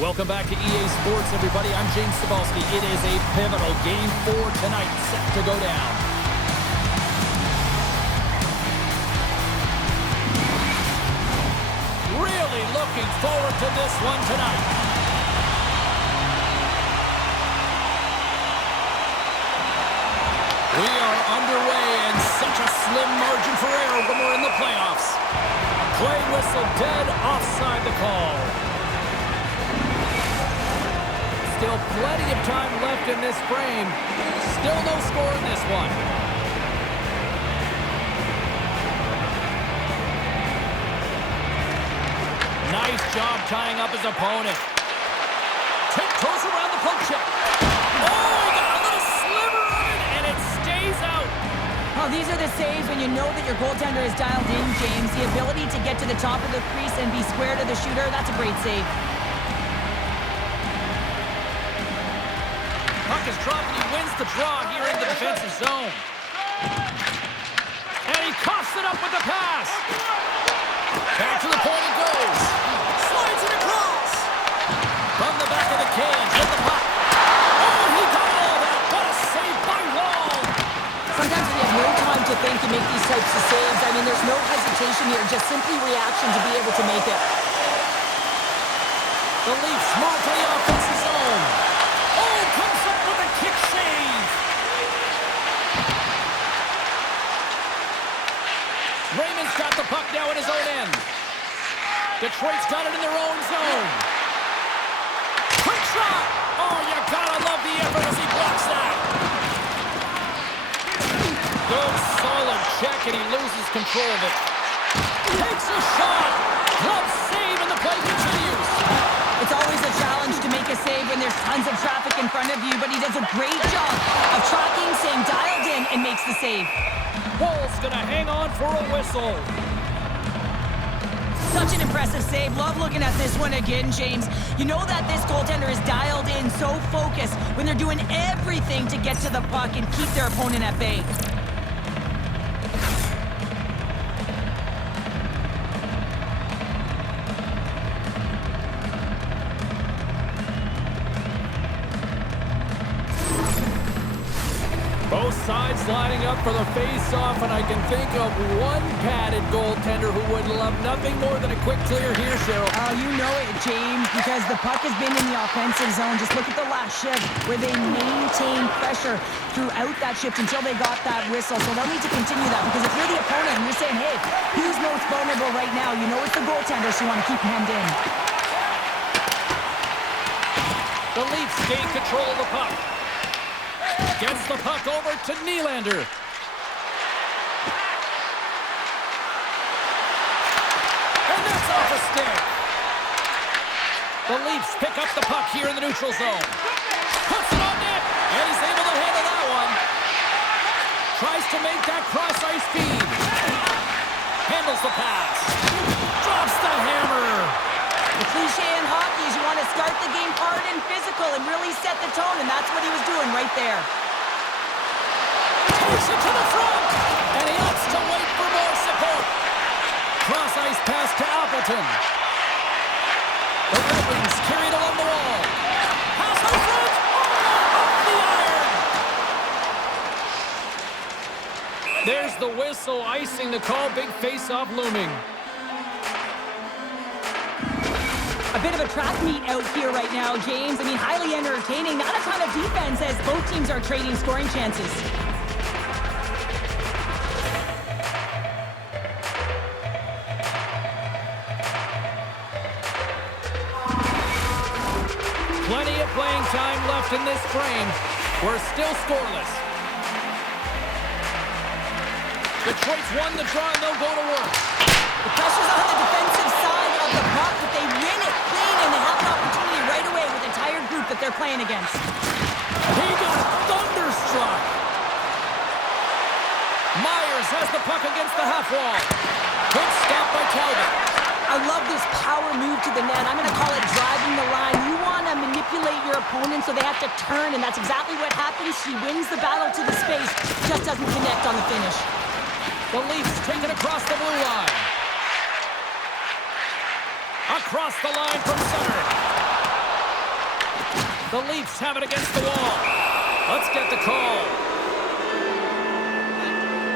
Welcome back to EA Sports, everybody. I'm James Cebulski. It is a pivotal Game 4 tonight set to go down. Really looking forward to this one tonight. We are underway and such a slim margin for error when we're in the playoffs. Play whistle dead, offside the call. Still plenty of time left in this frame. Still no score in this one. Nice job tying up his opponent. Tiptoes around the poke check. Oh, he got a little sliver of it, and it stays out. Well, these are the saves when you know that your goaltender is dialed in, James. The ability to get to the top of the crease and be square to the shooter, that's a great save. Puck is dropped and he wins the draw here in the defensive zone. And he coughs it up with the pass. Back to the point it goes. Slides it across. From the back of the cage with the puck. Oh, he got all that. What a save by Wall. Sometimes when you have no time to think, you make these types of saves. I mean, there's no hesitation here, just simply reaction to be able to make it. The Leafs move to the offensive zone. Oh, comes up with a kick save. Raymond's got the puck now in his own end. Detroit's got it in their own zone. Quick shot. Oh, you gotta love the effort as he blocks that. Good, solid check, and he loses control of it. Takes a shot. Glove save, and the play continues. It's always a challenge to make a save when there's tons of traffic in front of you, but he does a great job of tracking, staying dialed in, and makes the save. Wall's gonna hang on for a whistle. Such an impressive save. Love looking at this one again, James. You know that this goaltender is dialed in, so focused when they're doing everything to get to the puck and keep their opponent at bay. Both sides lining up for the face-off, and I can think of one padded goaltender who would love nothing more than a quick clear here, Cheryl. Oh, you know it, James, because the puck has been in the offensive zone. Just look at the last shift where they maintained pressure throughout that shift until they got that whistle. So they'll need to continue that, because if you're the opponent and you're saying, hey, who's most vulnerable right now? You know it's the goaltender, so you want to keep hemmed in. The Leafs gain control of the puck. Gets the puck over to Nylander. And that's off a stick. The Leafs pick up the puck here in the neutral zone. Puts it on net, and he's able to handle that one. Tries to make that cross-ice feed. Handles the pass. Drops the hammer. The cliche in hockey is you want to start the game hard and physical and really set the tone, and that's what he was doing right there. Takes it to the front, and he opts to wait for more support. Cross-ice pass to Appleton. The Red Wings carried along the wall. Pass in front. Oh, off the iron. There's the whistle, icing the call. Big face-off looming. A bit of a track meet out here right now, James. I mean, highly entertaining. Not a ton of defense as both teams are trading scoring chances. Plenty of playing time left in this frame. We're still scoreless. Detroit's won the draw, and they'll go to work. The pressure's on the defensive side of the puck, but they win it clean, and they have an opportunity right away with the entire group that they're playing against. He got thunderstruck. Myers has the puck against the half wall. Good stop by Talbot. I love this power move to the net. I'm going to call it driving the line. You want to manipulate your opponent so they have to turn, and that's exactly what happens. She wins the battle to the space, just doesn't connect on the finish. The Leafs take it across the blue line. Across the line from center. The Leafs have it against the wall. Let's get the call.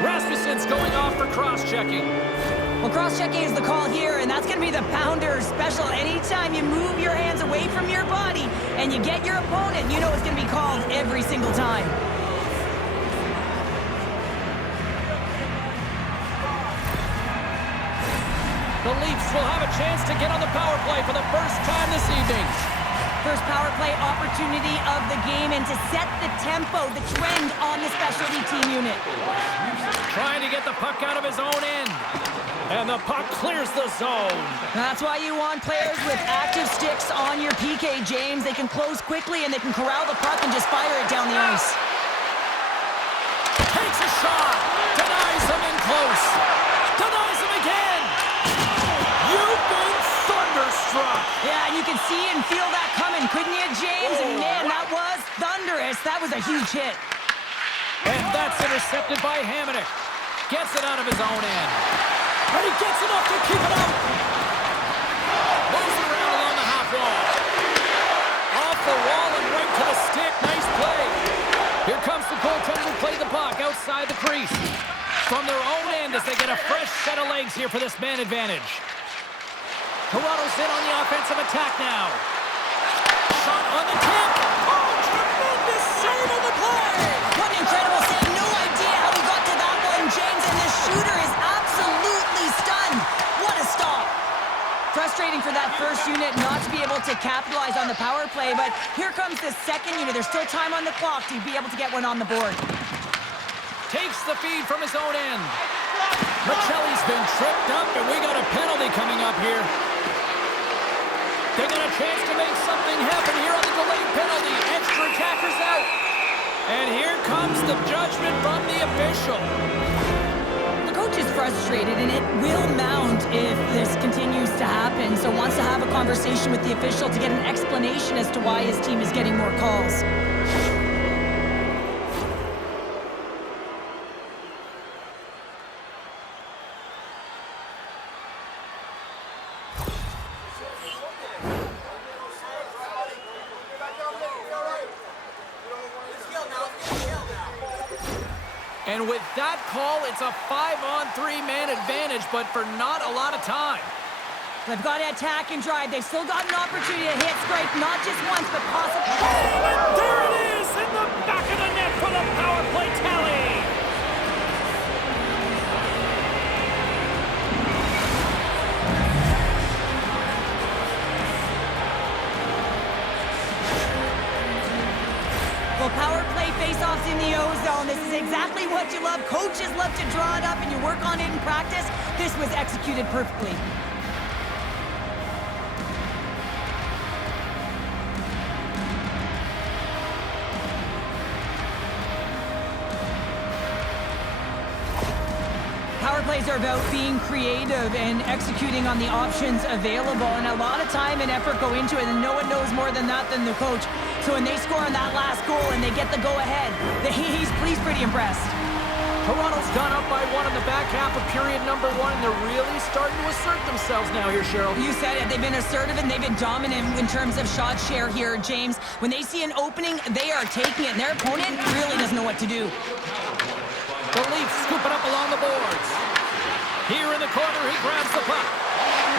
Rasmussen's going off for cross-checking. Well, cross-checking is the call here, and that's going to be the pounder special. Anytime you move your hands away from your body and you get your opponent, you know it's going to be called every single time. The Leafs will have a chance to get on the power play for the first time this evening. First power play opportunity of the game, and to set the tempo, the trend on the specialty team unit. Trying to get the puck out of his own end. And the puck clears the zone. That's why you want players with active sticks on your PK, James. They can close quickly and they can corral the puck and just fire it down the ice. Takes a shot. Denies him in close. Denies him again. You've been thunderstruck. Yeah, and you can see and feel that coming, couldn't you, James? And man, that was thunderous. That was a huge hit. And that's intercepted by Hamonic. Gets it out of his own end. And he gets enough to keep it out. Moves it around along the half wall. Off the wall and right to the stick. Nice play. Here comes the goaltender to play the puck outside the crease. From their own end as they get a fresh set of legs here for this man advantage. Toronto's in on the offensive attack now. Shot on the tip. Oh, tremendous save on the play. What an incredible save. No idea how he got to that one, James. And the shooter is absolutely stunned. What a stop. Frustrating for that first unit not to be able to capitalize on the power play, but here comes the second unit. There's still time on the clock to be able to get one on the board. Takes the feed from his own end. Michelli's been tripped up, and we got a penalty coming up here. They got a chance to make something happen here on the delayed penalty. Extra attackers out. And here comes the judgment from the official. The coach is frustrated, and it will mount if this continues to happen. So wants to have a conversation with the official to get an explanation as to why his team is getting more calls. And with that call, it's a 5-on-3 man advantage, but for not a lot of time. They've got to attack and drive. They've still got an opportunity to hit strike, not just once, but possibly. And there it is in the back of the net for the power play tally. Well, power play face-offs in the O-zone. This is exactly what you love. Coaches love to draw it up and you work on it in practice. This was executed perfectly. Power plays are about being creative and executing on the options available, and a lot of time and effort go into it, and no one knows more than that than the coach. So when they score on that last goal and they get the go-ahead, he's pretty impressed. Toronto's gone up by one in the back half of period number one, and they're really starting to assert themselves now here, Cheryl. You said it. They've been assertive and they've been dominant in terms of shot share here, James. When they see an opening, they are taking it, and their opponent really doesn't know what to do. The Leafs scoop it up along the boards. Here in the corner, he grabs the puck.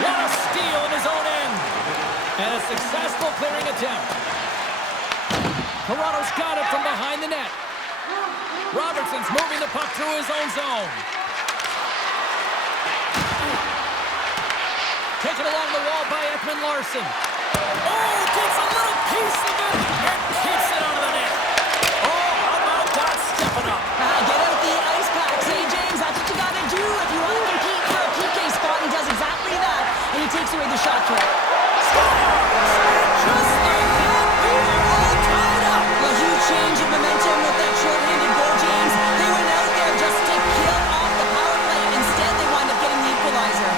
What a steal in his own end. And a successful clearing attempt. Toronto's got it from behind the net. Robertson's moving the puck through his own zone. Taken along the wall by Ekman Larsson. Oh, gets a little piece of it and kicks it out of the net. Oh, how about that stepping up? Get out the ice packs, hey, James. That's what you got to do if you want to compete for a PK spot. He does exactly that, and he takes away the shot threat. Just like that, we are all tied up. A huge change in momentum with that short-handed goal, James. They went out there just to kill off the power play. Instead, they wind up getting the equalizer.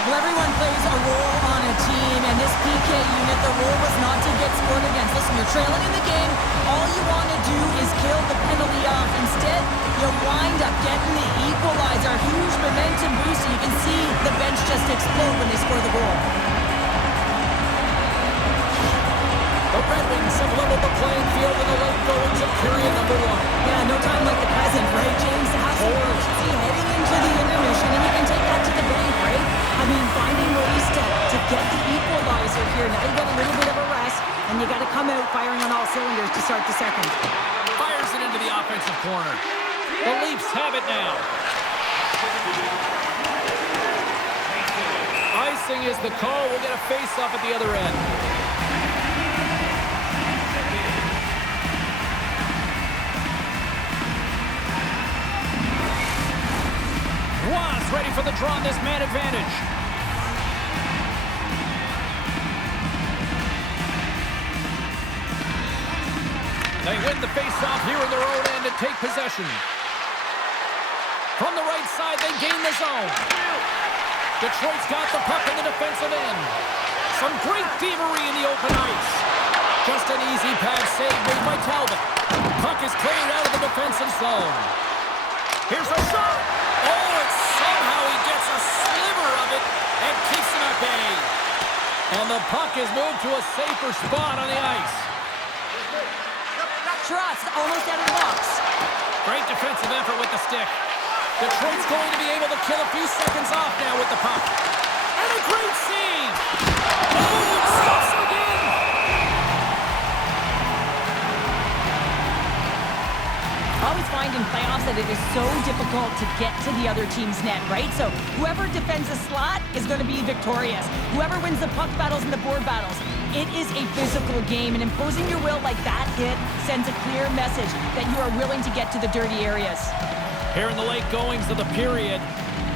Well, everyone plays a role on a team, and this PK unit, the role was not to get scored against. Listen, you're trailing in the game. All you want to do is kill the penalty off. Instead, you wind up getting the equalizer. Huge momentum boost. You can see the bench just explode when they score the goal. The goings of period number 1. Yeah, no time like the present, right, James? To have some urgency heading into the intermission, and you can take that to the bank, right? I mean, finding ways to get the equalizer here. Now you got a little bit of a rest, and you got to come out firing on all cylinders to start the second. Fires it into the offensive corner. The Leafs have it now. Icing is the call. We'll get a face-off at the other end. Was ready for the draw on this man advantage. They win the face-off here in their own end and take possession. From the right side, they gain the zone. Detroit's got the puck in the defensive end. Some great thievery in the open ice. Just an easy pad save made by Talbot. Puck is cleared out of the defensive zone. Here's a shot. Oh, and somehow he gets a sliver of it and keeps him at bay. And the puck is moved to a safer spot on the ice. Trust, almost out of the box. Great defensive effort with the stick. Detroit's going to be able to kill a few seconds off now with the puck. And a great save! Oh, it stops him again! I always find in playoffs that it is so difficult to get to the other team's net, right? So whoever defends a slot is going to be victorious. Whoever wins the puck battles and the board battles. It is a physical game, and imposing your will like that hit sends a clear message that you are willing to get to the dirty areas. Here in the late goings of the period,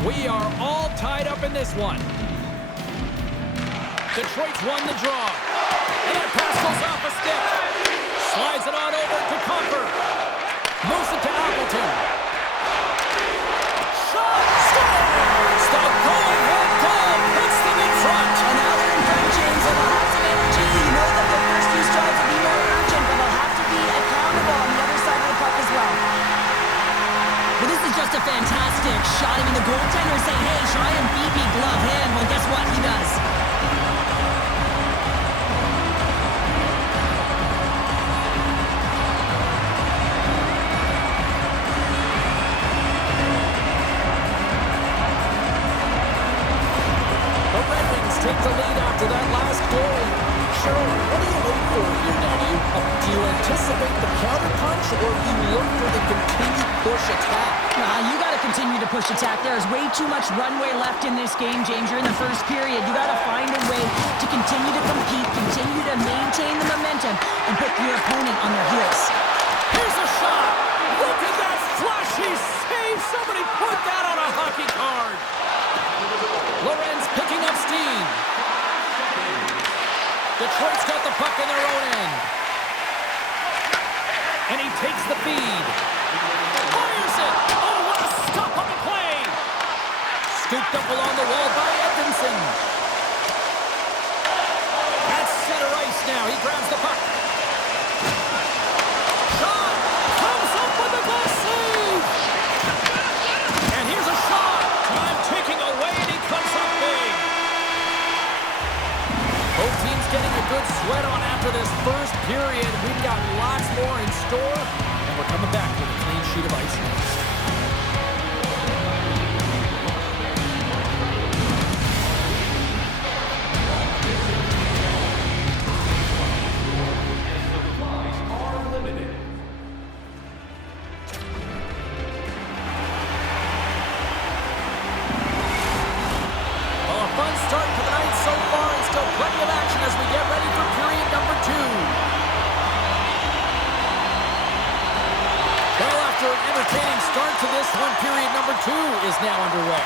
we are all tied up in this one. Detroit's won the draw. And that pass goes off a stick. Slides it on over to Comfort. Moves it to Appleton. Shot! Scores! The go-ahead goal puts them in front. And now they're in front, James, and they'll have some energy. You know that their first few strides will be more urgent, but they'll have to be accountable on the other side of the puck as well. Well, this is just a fantastic shot. I mean, the goaltender saying, hey, try and beat me glove hand. Well, guess what? He does. The Red Wings take the lead after that last goal. Cheryl, what do you look for here now? Do you anticipate the counterpunch, or do you look for the continued push attack? You got to continue to push attack. There's way too much runway left in this game, James. You're in the first period. You got to find a way to continue to compete, continue to maintain the momentum, and put your opponent on their heels. Here's a shot. Look at that flashy save. Somebody put that on a hockey card. Lorenz picking up steam. Detroit's got the puck in their own end. And he takes the feed. Fires it. Oh, what a stop on the play. Scooped up along the wall by Edmondson. That's center ice now. He grabs the puck. Shot. Comes up with a glass save. And here's a shot. Time ticking away, and he comes up big. Both teams getting a good sweat on after this first period. We've got lots more in store, and we're coming back with a clean sheet of ice next. Well, a fun start to the night so far, and still plenty of action as we get ready for period number 2. Well, after an entertaining start to this one, period number 2 is now underway.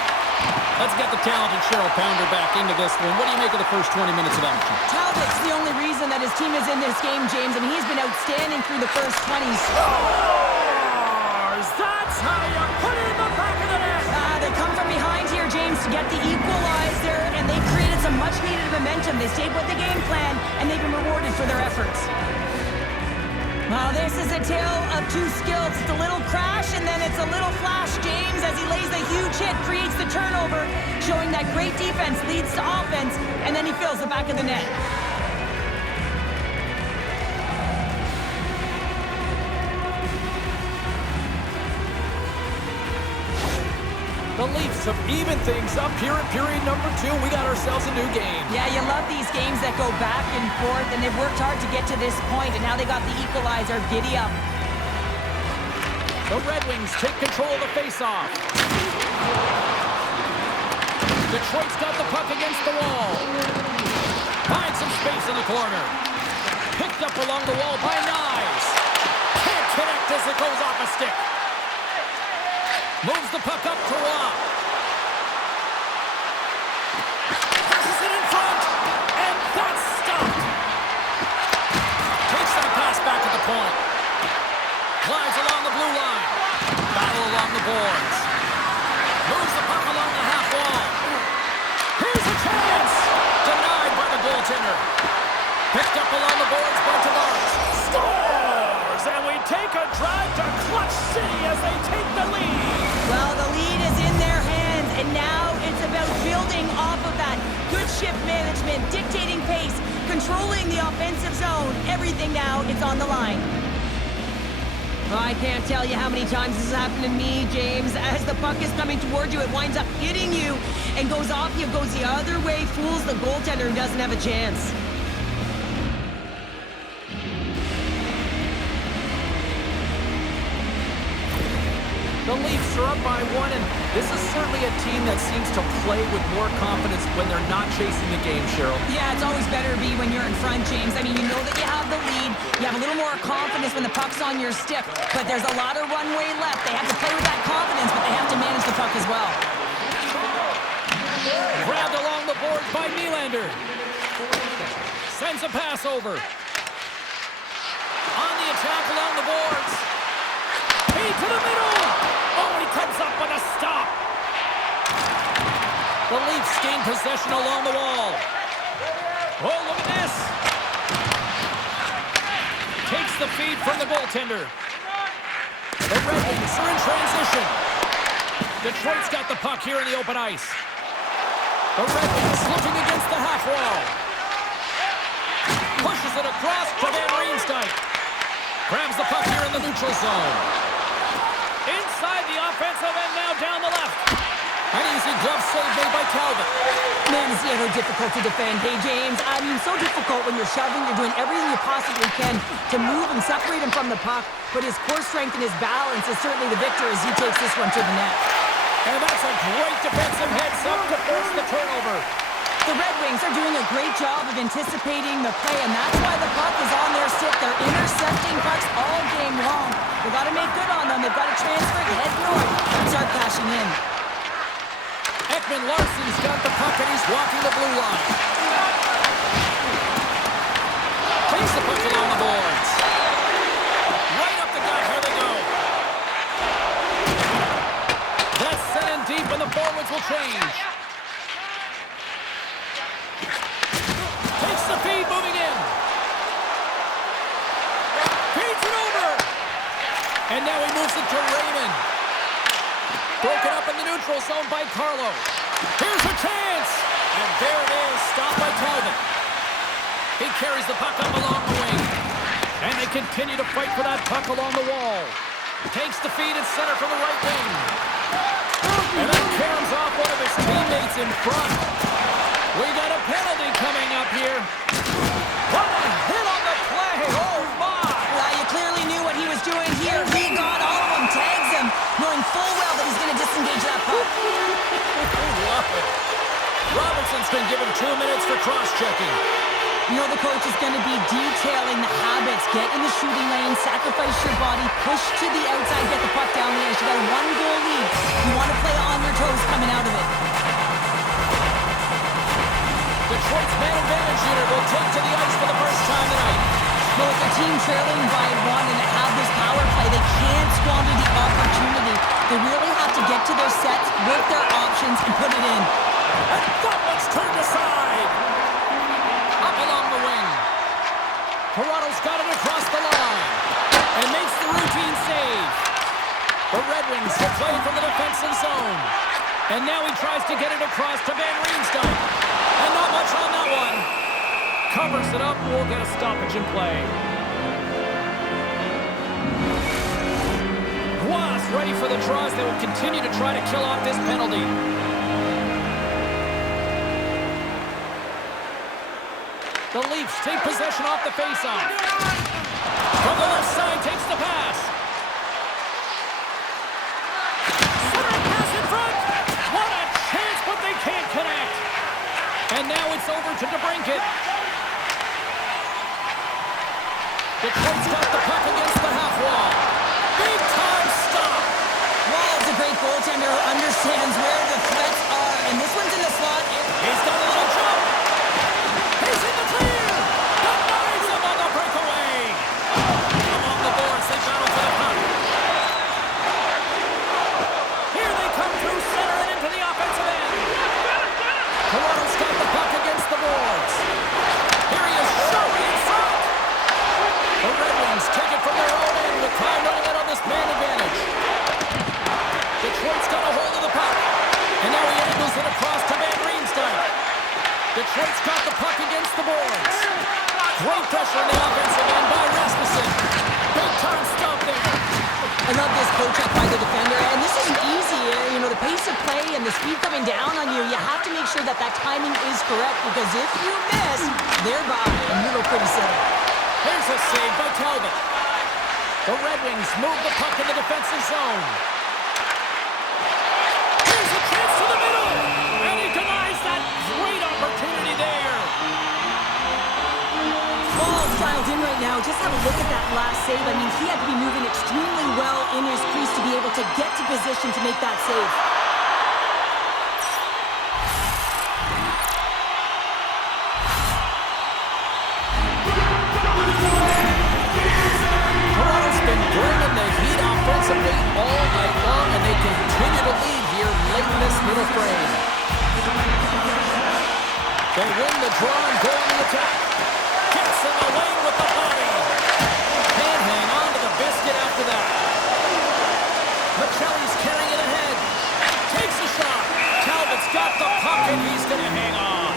Let's get the talented Cheryl Pounder back into this one. What do you make of the first 20 minutes of action? Talbot's the only reason that his team is in this game, James, and he's been outstanding through the first 20s. That's how you put it in the back of the net. They come from behind here, James, to get the equalizer, and they've created some much-needed momentum. They stayed with the game plan, and they've been rewarded for their efforts. Well, this is a tale of two skills. It's a little crash, and then it's a little flash, James, as he lays a huge hit, creates the turnover, showing that great defense leads to offense, and then he fills the back of the net. Leafs have evened things up here in period number 2. We got ourselves a new game. Yeah, you love these games that go back and forth, and they've worked hard to get to this point, and now they got the equalizer. Giddy up. The Red Wings take control of the faceoff. Detroit's got the puck against the wall. Finds some space in the corner. Picked up along the wall by Knies. Can't connect as it goes off a stick. Moves the puck up to Roy. Passes it in front. And that's stopped. Takes that pass back at the point. Glides along the blue line. Battle along the boards. Moves the puck along the half wall. Here's a chance. Denied by the goaltender. Picked up along the boards by Tavares. Scores! And we take a drive to Clutch City as they take the lead. Well, the lead is in their hands, and now it's about building off of that. Good shift management, dictating pace, controlling the offensive zone. Everything now is on the line. Well, I can't tell you how many times this has happened to me, James. As the puck is coming toward you, it winds up hitting you and goes off you, goes the other way, fools the goaltender who doesn't have a chance. The Leafs are up by 1, and this is certainly a team that seems to play with more confidence when they're not chasing the game, Cheryl. Yeah, it's always better to be when you're in front, James. I mean, you know that you have the lead. You have a little more confidence when the puck's on your stick, but there's a lot of runway left. They have to play with that confidence, but they have to manage the puck as well. Grabbed along the boards by Nylander. Sends a pass over. On the attack along the boards. Feed to the middle. Oh, he comes up with a stop. The Leafs gain possession along the wall. Oh, look at this. Takes the feed from the goaltender. The Red Wings are in transition. Detroit's got the puck here in the open ice. The Red Wings looking against the half wall. Pushes it across to Van Riemsdyk. Grabs the puck here in the neutral zone. Inside the offensive end, now down the left. An easy glove save made by Talbot. Man, is he ever difficult to defend. Hey, James, I mean, so difficult when you're shoving, you're doing everything you possibly can to move and separate him from the puck, but his core strength and his balance is certainly the victor as he takes this one to the net. And that's a great defensive heads-up to force the turnover. The Red Wings are doing a great job of anticipating the play, and that's why the puck is on their stick. They're intercepting pucks all game long. They've got to make good on them. They've got to transfer, head north, and start cashing in. Ekman Larsson's got the puck, and he's walking the blue line. Takes the puck along the boards. Right up the gut, here they go. That's sent in deep, and the forwards will change. Takes the feed, moving in. Feeds it over. And now he moves it to Raymond. Broken up in the neutral zone by Carlo. Here's a chance. And there it is, stopped by Talbot. He carries the puck up along the wing. And they continue to fight for that puck along the wall. Takes the feed in center from the right wing. And then caroms off one of his teammates in front. We got a penalty coming up here. What a hit on the play. Oh, my. Well, you clearly knew what he was doing here. He got all of them, tags him, knowing full well that he's going to disengage that puck. Love it. Robertson's been given 2 minutes for cross-checking. You know the coach is going to be detailing the habits. Get in the shooting lane, sacrifice your body, push to the outside, get the puck down the ice. You got a 1-goal lead. You want to play on your toes coming out of it. Detroit's man advantage unit will take to the ice for the first time tonight. Well, with the team trailing by 1 and have this power play, they can't squander the opportunity. They really have to get to their sets, work their options, and put it in. And that one's turned aside. Up along the wing. Toronto's got it across the line. And makes the routine save. The Red Wings will play from the defensive zone. And now he tries to get it across to Van Riemsdyk. And not much on that one. Covers it up. We'll get a stoppage in play. Guas ready for the draws. They will continue to try to kill off this penalty. The Leafs take possession off the faceoff. From the left side, takes the pass. Centering pass in front. What a chance, but they can't connect. And now it's over to DeBrincat. Detroit's got the puck against the half wall. Big time stop. Wall's a great goaltender who understands where the threats are. And this one's in the slot. He's done a little jump. He's in the clear. Denies him on the breakaway. Along the boards, they battle for the puck. Here they come through center and into the offensive end. Toronto's got the puck against the boards. Here he is, showing in front. The Red Wings take it from their own end with time running out on this man advantage. Detroit's got a hold of the puck. And now he angles it across to Van Riemsdyk. Detroit's got the puck against the boards. Great pressure on the offensive end by Rasmussen. Big time stop there. I love this poke up by the defender. And this isn't easy. You know, the pace of play and the speed coming down on you, you have to make sure that that timing is correct. Because if you miss, they're by. And you look pretty silly. Here's a save by Talbot. The Red Wings move the puck in the defensive zone. Here's a chance to the middle. And he denies that great opportunity there. Ball's dialed in right now. Just have a look at that last save. I mean, he had to be moving extremely well in his crease to be able to get to position to make that save. Toronto's been bringing the heat offensively all night long, and they continue to lead here late in this middle frame. They win the draw and go on the attack. Gets in the lane with the body. Can't hang on to the biscuit after that. Michelli's carrying it ahead. Takes a shot. Talbot's got the puck, and he's going to hang on.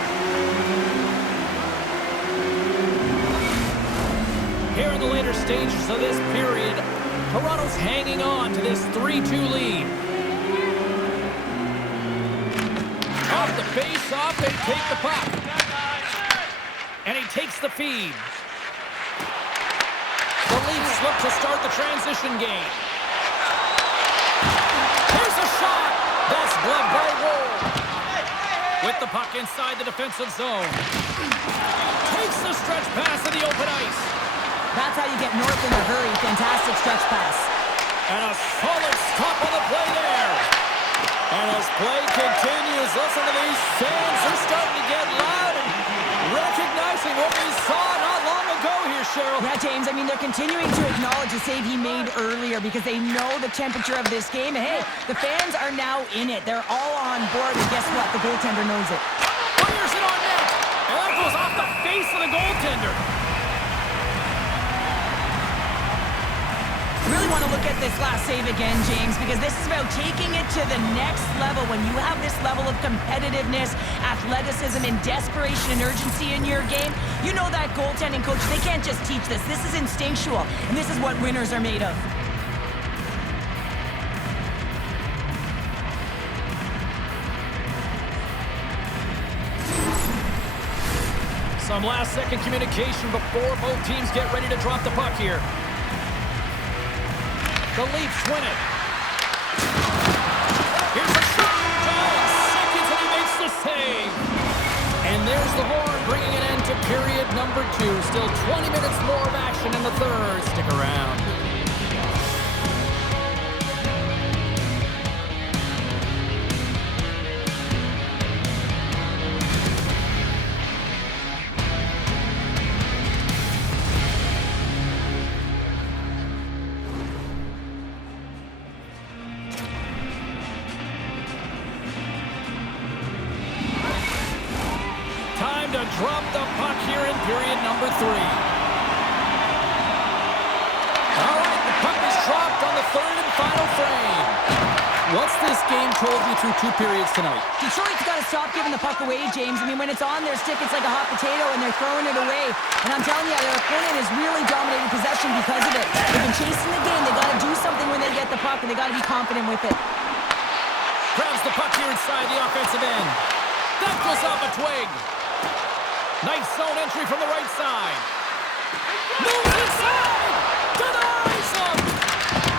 Here in the later stages of this period, Toronto's hanging on to this 3-2 lead. Off the face-off, they take the puck. And he takes the feed. The Leafs look to start the transition game. Here's a shot. That's gloved by Wold. With the puck inside the defensive zone. Takes the stretch pass to the open ice. That's how you get north in a hurry. Fantastic stretch pass. And a solid stop on the play there. And as play continues, listen to these fans. They're starting to get loud and recognizing what we saw not long ago here, Cheryl. Yeah, James, I mean, they're continuing to acknowledge the save he made earlier because they know the temperature of this game. And hey, the fans are now in it. They're all on board, and guess what? The goaltender knows it. Fires it on net. And that goes off the face of the goaltender. Really want to look at this last save again, James, because this is about taking it to the next level. When you have this level of competitiveness, athleticism, and desperation and urgency in your game, you know that goaltending coach, they can't just teach this. This is instinctual, and this is what winners are made of. Some last-second communication before both teams get ready to drop the puck here. The Leafs win it. Here's a shot. 9 seconds and he makes the save. And there's the horn bringing an end to period number 2. Still 20 minutes more of action in the third. Stick around. Time to drop the puck here in period number 3. All right, the puck is dropped on the third and final frame. What's this game told you through 2 periods tonight? Detroit's got to stop giving the puck away, James. I mean, when it's on their stick, it's like a hot potato, and they're throwing it away. And I'm telling you, their opponent is really dominating possession because of it. They've been chasing the game. They got to do something when they get the puck, and they got to be confident with it. Grabs the puck here inside the offensive end. That goes off a twig. Nice zone entry from the right side. Moves inside. Denies him.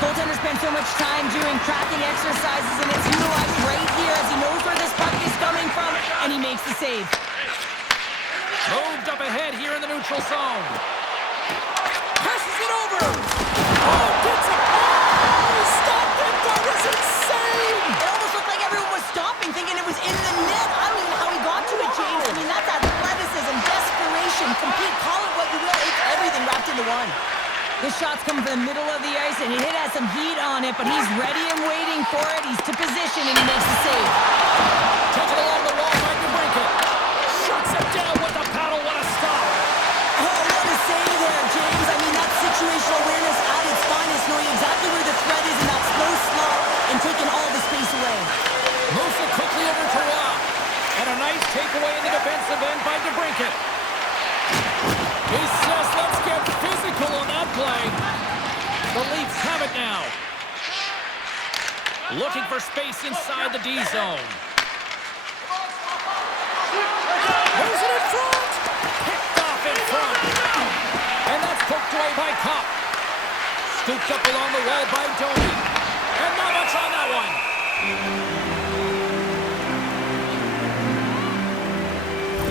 Goaltender spends so much time doing tracking exercises, and it's utilized right here as he knows where this puck is coming from, and he makes the save. Moved up ahead here in the neutral zone. Passes it over. Oh, gets it. Oh, stopped it. That was insane. It almost looked like everyone was stopping, thinking it was in the net. I don't even know how he got to it, James. I mean, that's athleticism, desperation, complete, call it what you will. It's everything wrapped into one. This shot's coming from the middle of the ice, and it has some heat on it, but he's ready and waiting for it. He's to position, and he makes the save. Take it along the wall, trying to break it. Shuts it down with the paddle. What a stop. Oh, what a save there, James. I mean, that's situational awareness at its finest, knowing exactly where the threat is in that slow slot and taking all the space away. Moves it quickly over to Rock. And a nice takeaway in the defensive end by DeBrincat. He says, let's get physical on that play. The Leafs have it now. Looking for space inside the D zone. Moves it in front. Picked off in front. And that's poked away by Kopp. Scooped up along the wall by Domi. And not much on that one.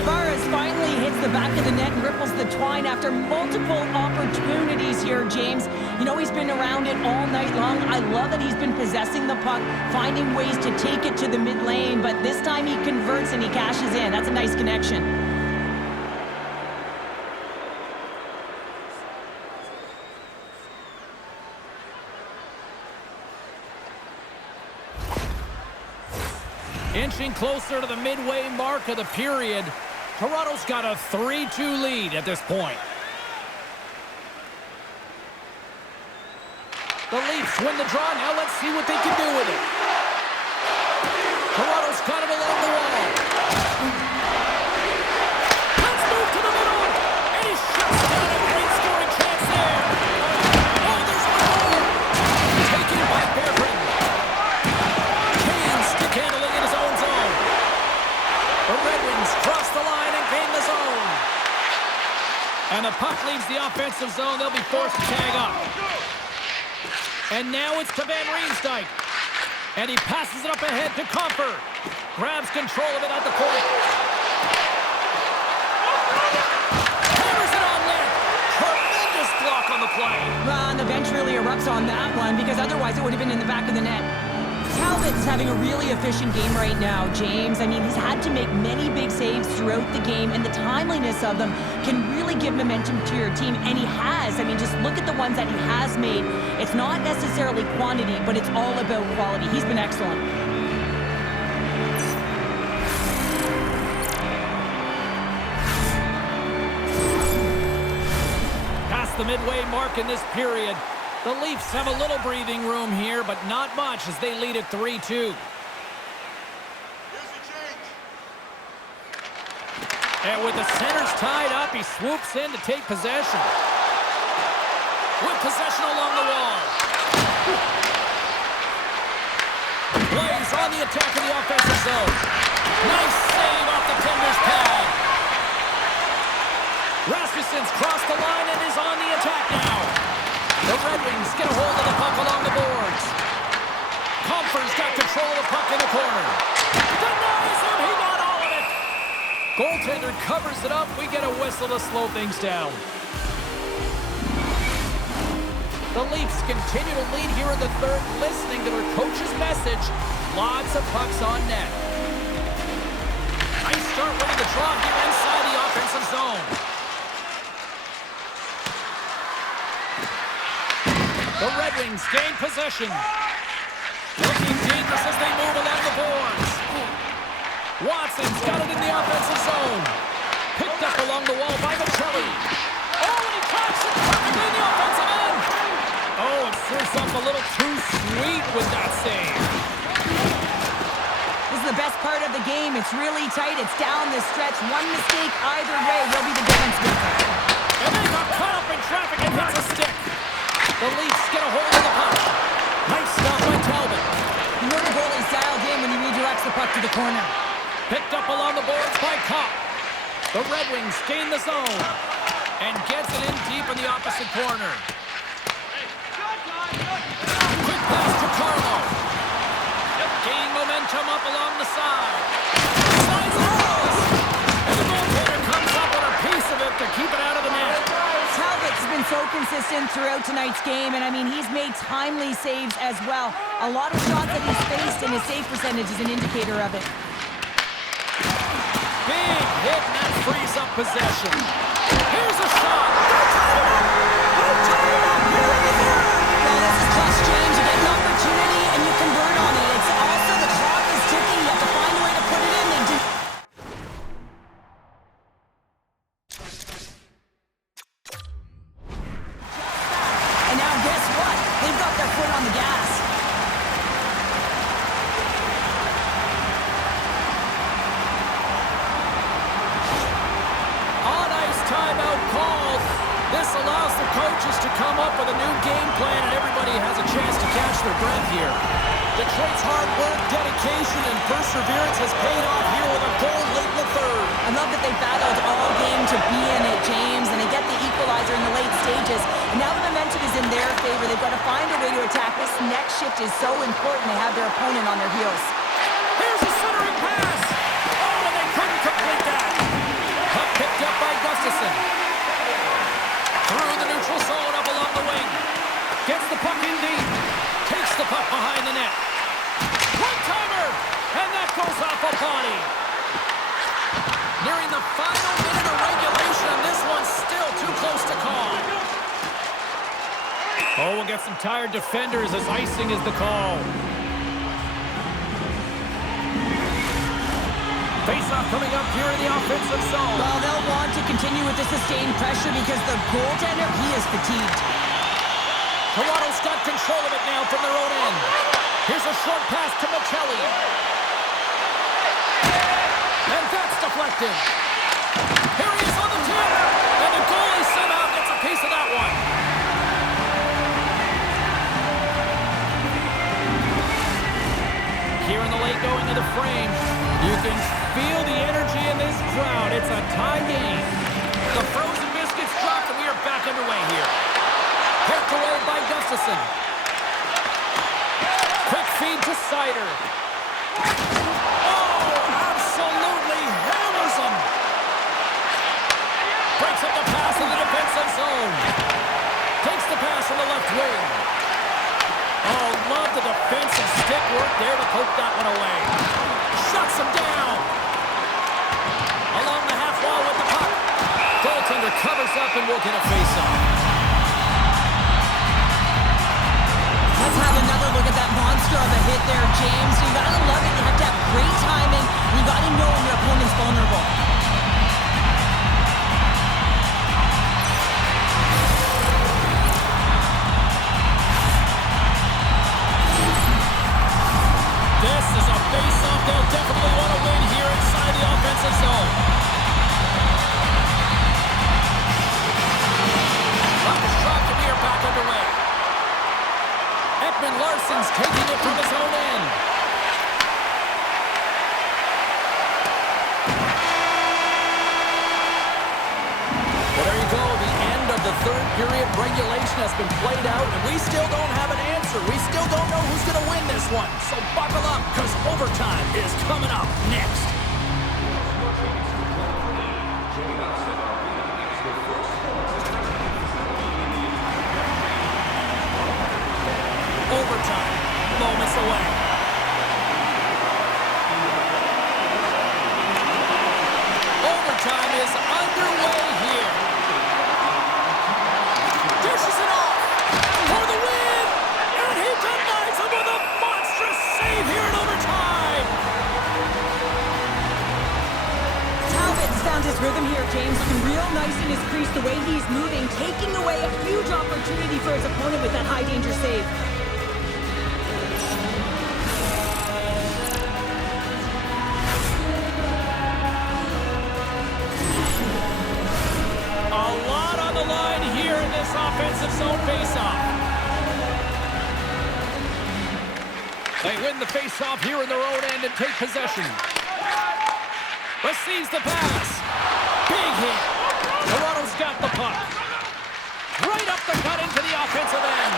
Tavares finally hits the back of the net and ripples the twine after multiple opportunities here, James. You know, he's been around it all night long. I love that he's been possessing the puck, finding ways to take it to the mid lane, but this time he converts and he cashes in. That's a nice connection. Inching closer to the midway mark of the period. Toronto's got a 3-2 lead at this point. The Leafs win the draw. Now let's see what they can do with it. Toronto's got it along the wall. Let's move to the middle. And he shuts down a great scoring chance there. Oh, there's one more. Taken by Berggren. Kane stick handling in his own zone. The Red Wings cross the line and gain the zone. And the puck leaves the offensive zone. They'll be forced to tag up. And now it's to Van Riemsdyk. And he passes it up ahead to Comfort. Grabs control of it at the point. Hammers it on net. Tremendous block on the play. Well, and the bench really erupts on that one because otherwise it would have been in the back of the net. Talbot's having a really efficient game right now, James. I mean, he's had to make many big saves throughout the game, and the timeliness of them can really give momentum to your team, and he has. I mean, just look at the ones that he has made. It's not necessarily quantity, but it's all about quality. He's been excellent. Past the midway mark in this period. The Leafs have a little breathing room here, but not much as they lead at 3-2. And with the centers tied up, he swoops in to take possession. With possession along the wall. Plays on the attack in the offensive zone. Nice save off the tender's pad. Rasmussen's crossed the line and is on the attack now. The Red Wings get a hold of the puck along the boards. Comfort's got control of the puck in the corner. Denies him, he got all of it. Goaltender covers it up. We get a whistle to slow things down. The Leafs continue to lead here in the third, listening to their coach's message. Lots of pucks on net. Nice start winning the draw here inside the offensive zone. The Red Wings gain possession. Looking dangerous as they move along the boards. Watson's got it in the offensive zone. Picked up along the wall by Chel. Oh, and he cracks it perfectly in the offensive end. Oh, and serves up a little too sweet with that save. the best part of the game. It's really tight. It's down the stretch. One mistake either way will be the difference maker. And they got caught up in traffic and hits a stick. The Leafs get a hold of the puck. Nice stop by Talbot. You know the goalie's dialed in when he redirects the puck to the corner. Picked up along the boards by Kopp. The Red Wings gain the zone and gets it in deep in the opposite corner. Quick pass to Carlo. Gaining momentum up along the side. Slides it across. And the goaltender comes up with a piece of it to keep it out of the net. Talbot's been so consistent throughout tonight's game, and I mean, he's made timely saves as well. A lot of shots that he's faced, and his save percentage is an indicator of it. Big hit, and that frees up possession. Here's a shot. Well, this is clutch, James. You get an opportunity, and you convert on it. It's also the clock is ticking. You have to find a way to put it in. They do. And now guess what? They've got their foot on the gas. On ice timeout called. This allows the coaches to come up with a new game plan, and everybody has a chance to catch their breath here. Detroit's hard work, dedication, and perseverance has paid off here with a goal late in the third. I love that they battled all game to be in it, James, and they get the equalizer in the late stages. And now the momentum is in their favor. They've got to find a way to attack. This next shift is so important. They have their opponent on their heels. Here's a centering pass. Oh, and they couldn't complete that. Puck picked up by Gustafsson. Through the neutral zone up along the wing. Gets the puck in deep. Takes the puck behind the net. One-timer! And that goes off a body. Nearing the final minute of regulation, and this one's still too close to call. Oh, we'll get some tired defenders as icing is the call. Face-off coming up here in the offensive zone. Well, they'll want to continue with the sustained pressure because the goaltender, he is fatigued. Toronto's got control of it now from their own end. Here's a short pass to Michelli. And that's deflected. Here he is on the tip. And the goalie somehow gets a piece of that one. Here in the late going of the frame, you can feel the energy in this crowd. It's a tie game. The frozen biscuits dropped, and we are back underway here. Picked away by Gustafsson. Quick feed to Seider. Oh, absolutely hammers him. Breaks up the pass in the defensive zone. Takes the pass from the left wing. Oh, love the defensive stick work there to poke that one away. Shuts him down. Along the half wall with the puck. Goaltender covers up and will get a face-off. Let's have another look at that monster of a hit there, James. You gotta love it. You have to have great timing. And you gotta know when your opponent's vulnerable. This is a face-off they'll definitely want to win here inside the offensive zone. Puck is dropped and we are back underway. Ekman Larsson's taking it from his own end. Well, there you go. The end of the third period regulation has been played out, and we still don't have an answer. We still don't know who's going to win this one. So buckle up, because overtime is coming up next. Overtime, moments away. Overtime is underway here. Dishes it off for the win, and he denies him with a monstrous save here in overtime. Talbot's found his rhythm here, James. Looking real nice in his crease, the way he's moving, taking away a huge opportunity for his opponent with that high-danger save. offensive zone faceoff. They win the faceoff here in their own end and take possession. Receives the pass. Big hit. Toronto's got the puck. Right up the gut into the offensive end.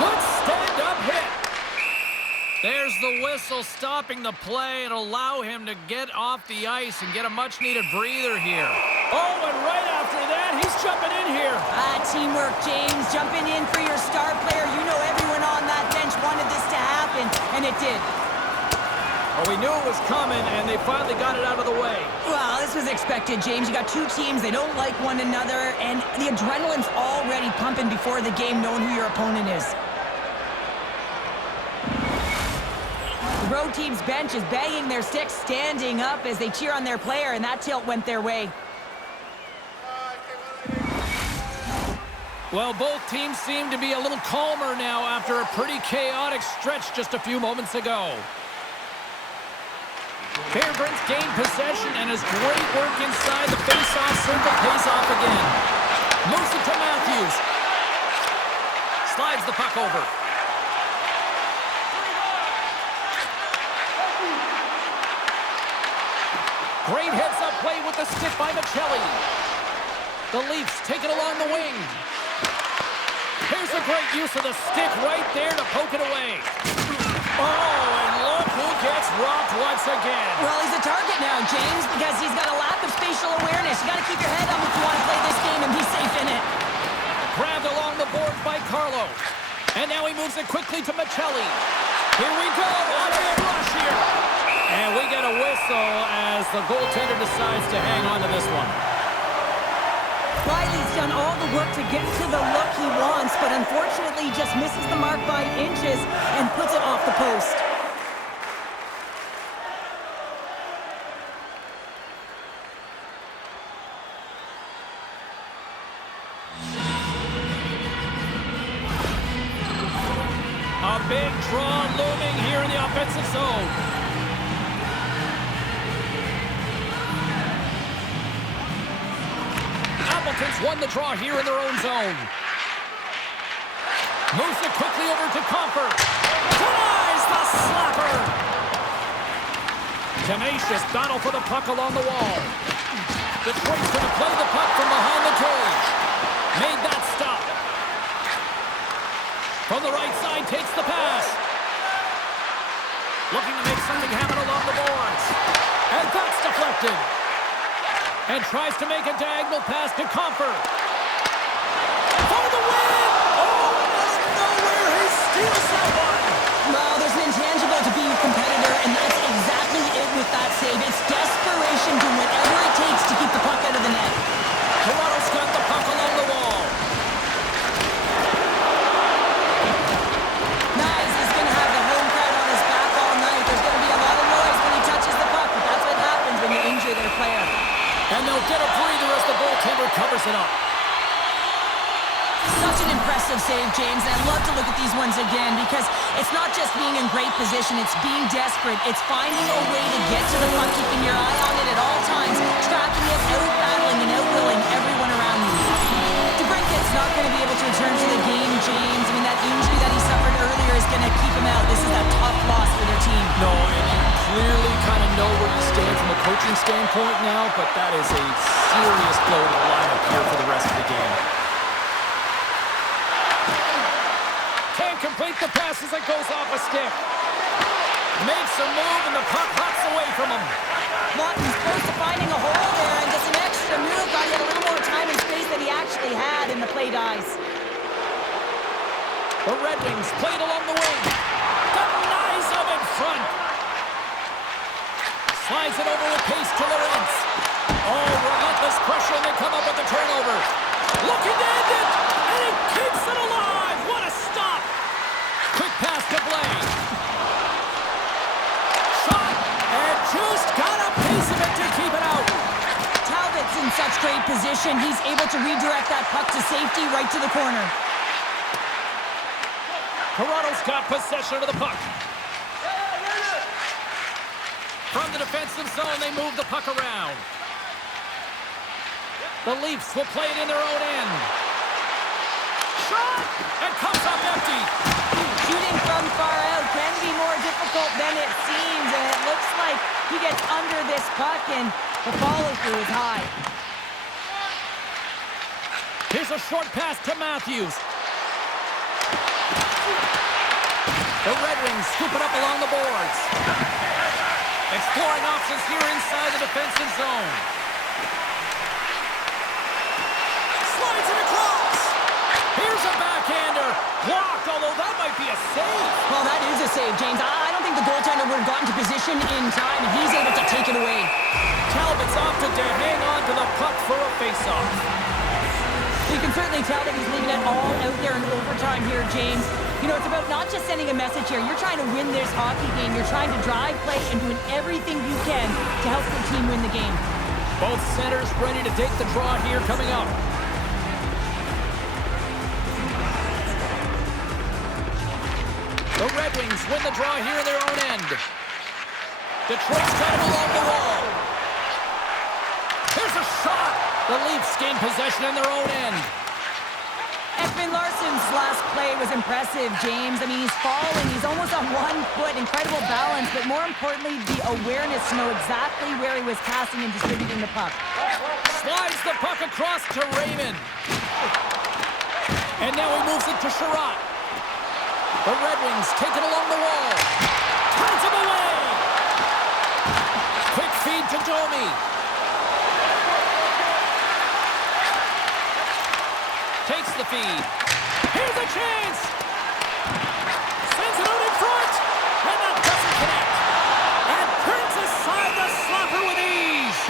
Good stand-up hit. There's the whistle stopping the play and allow him to get off the ice and get a much-needed breather here. Oh, and right after that, he's jumping in here. Teamwork, James. Jumping in for your star player. You know everyone on that bench wanted this to happen, and it did. Well, we knew it was coming, and they finally got it out of the way. Well, this was expected, James. You got two teams. They don't like one another, and the adrenaline's already pumping before the game, knowing who your opponent is. The road team's bench is banging their sticks, standing up as they cheer on their player, and that tilt went their way. Well, both teams seem to be a little calmer now after a pretty chaotic stretch just a few moments ago. Fairbrandt's gained possession, and his great work inside the face-off circle pays off again. Moves it to Matthews. Slides the puck over. Great heads-up play with the stick by Chel. The Leafs take it along the wing. Here's a great use of the stick right there to poke it away. Oh, and look who gets rocked once again. Well, he's a target now, James, because he's got a lack of spatial awareness. You got to keep your head up if you want to play this game and be safe in it. Grabbed along the boards by Carlo. And now he moves it quickly to Chel. Here we go, on the rush here. And we get a whistle as the goaltender decides to hang on to this one. Riley's done all the work to get to the look he wants, but unfortunately just misses the mark by inches and puts it off the post. A big draw looming here in the offensive zone. Appleton's won the draw here in their own zone. Moves it quickly over to Comfer. Denies the slapper. Tenacious battle for the puck along the wall. Detroit's going to play the puck from behind the cage. Made that stop. From the right side, takes the pass. Looking to make something happen along the boards. And that's deflected. And tries to make a diagonal pass to Comfer. For the win! Oh, out of nowhere, he steals that one! Well, there's an intangible to being a competitor, and that's exactly it with that save. It's desperation, doing whatever it takes to keep the puck out of the net. Toronto's got the puck along the wall. Nice is going to have the home crowd on his back all night. There's going to be a lot of noise when he touches the puck, but that's what happens when you injure their player. And they'll get a breather as the goaltender covers it up. Such an impressive save, James. And I'd love to look at these ones again because it's not just being in great position, it's being desperate. It's finding a way to get to the puck, keeping your eye on it at all times, tracking it, out-battling and out-willing everyone around you. DeBrincat's not going to be able to return to the game, James. I mean, that injury that he suffered earlier is going to keep him out. This is a tough loss for their team. No, and you clearly kind of know where you stand from a coaching standpoint now, but that is a serious blow to the lineup here for the rest of the game. Can't complete the pass as it goes off a stick. Makes a move and the puck hops away from him. Martin's close to finding a hole there and gets an extra move. Got he had a little more time and space than he actually had in the play dies. The Red Wings played along the wing. Denies him in front. Slides it over with pace to Lawrence. Oh, relentless pressure, and they come up with the turnover. Looking to end it, and he keeps it alive. What a stop. Quick pass to Blake. Shot, and just got a piece of it to keep it out. Talbot's in such great position. He's able to redirect that puck to safety right to the corner. Toronto's got possession of the puck. From the defensive zone, they move the puck around. The Leafs will play it in their own end. Shot! And comes up empty. Shooting from far out can be more difficult than it seems, and it looks like he gets under this puck, and the follow-through is high. Here's a short pass to Matthews. The Red Wings scoop it up along the boards. Exploring options here inside the defensive zone. Slides it across. Here's a backhander. Blocked, although that might be a save. Well, that is a save, James. I don't think the goaltender would have gotten to position in time, and he's able to take it away. Talbot's opted to hang on to the puck for a face-off. You can certainly tell that he's leaving it all out there in overtime here, James. You know, it's about not just sending a message here. You're trying to win this hockey game. You're trying to drive play and doing everything you can to help your team win the game. Both centers ready to take the draw here coming up. The Red Wings win the draw here in their own end. Detroit's got it along the wall. Here's a shot. The Leafs gain possession in their own end. Ekman Larsson's last play was impressive, James. I mean, he's falling. He's almost on 1 foot. Incredible balance, but more importantly, the awareness to know exactly where he was passing and distributing the puck. Slides the puck across to Raymond. And now he moves it to Sherratt. The Red Wings take it along the wall. Turns him away. Quick feed to Domi. Takes the feed. Here's a chance. Sends it out in front. And that doesn't connect. And turns aside the slapper with ease.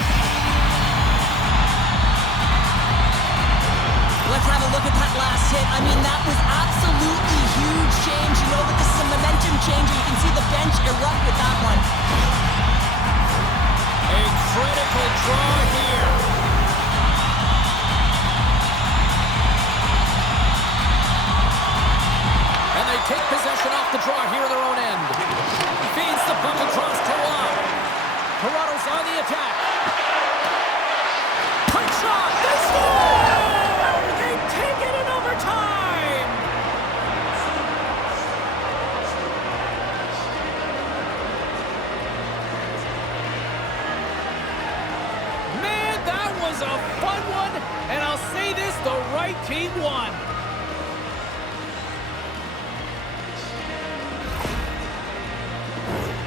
Let's have a look at that last hit. I mean, that was absolutely huge change. You know that this is a momentum changer. You can see the bench erupt with that one. A critical draw here. And they take possession off the draw here in their own end. Feeds the puck across to Watt. Toronto's on the attack. Quick shot. They score! They take it in overtime. Man, that was a fun one. And I'll say this, the right team won.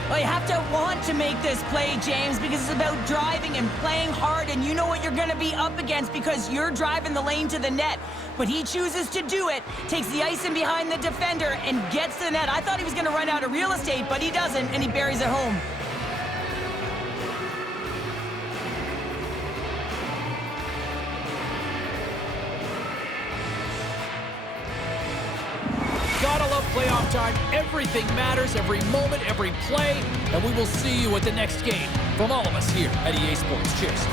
Well, you have to want to make this play, James, because it's about driving and playing hard, and you know what you're going to be up against because you're driving the lane to the net. But he chooses to do it, takes the ice in behind the defender, and gets to the net. I thought he was going to run out of real estate, but he doesn't, and he buries it home. Gotta love playoff time. Everything matters, every moment, every play, and we will see you at the next game from all of us here at EA Sports. Cheers.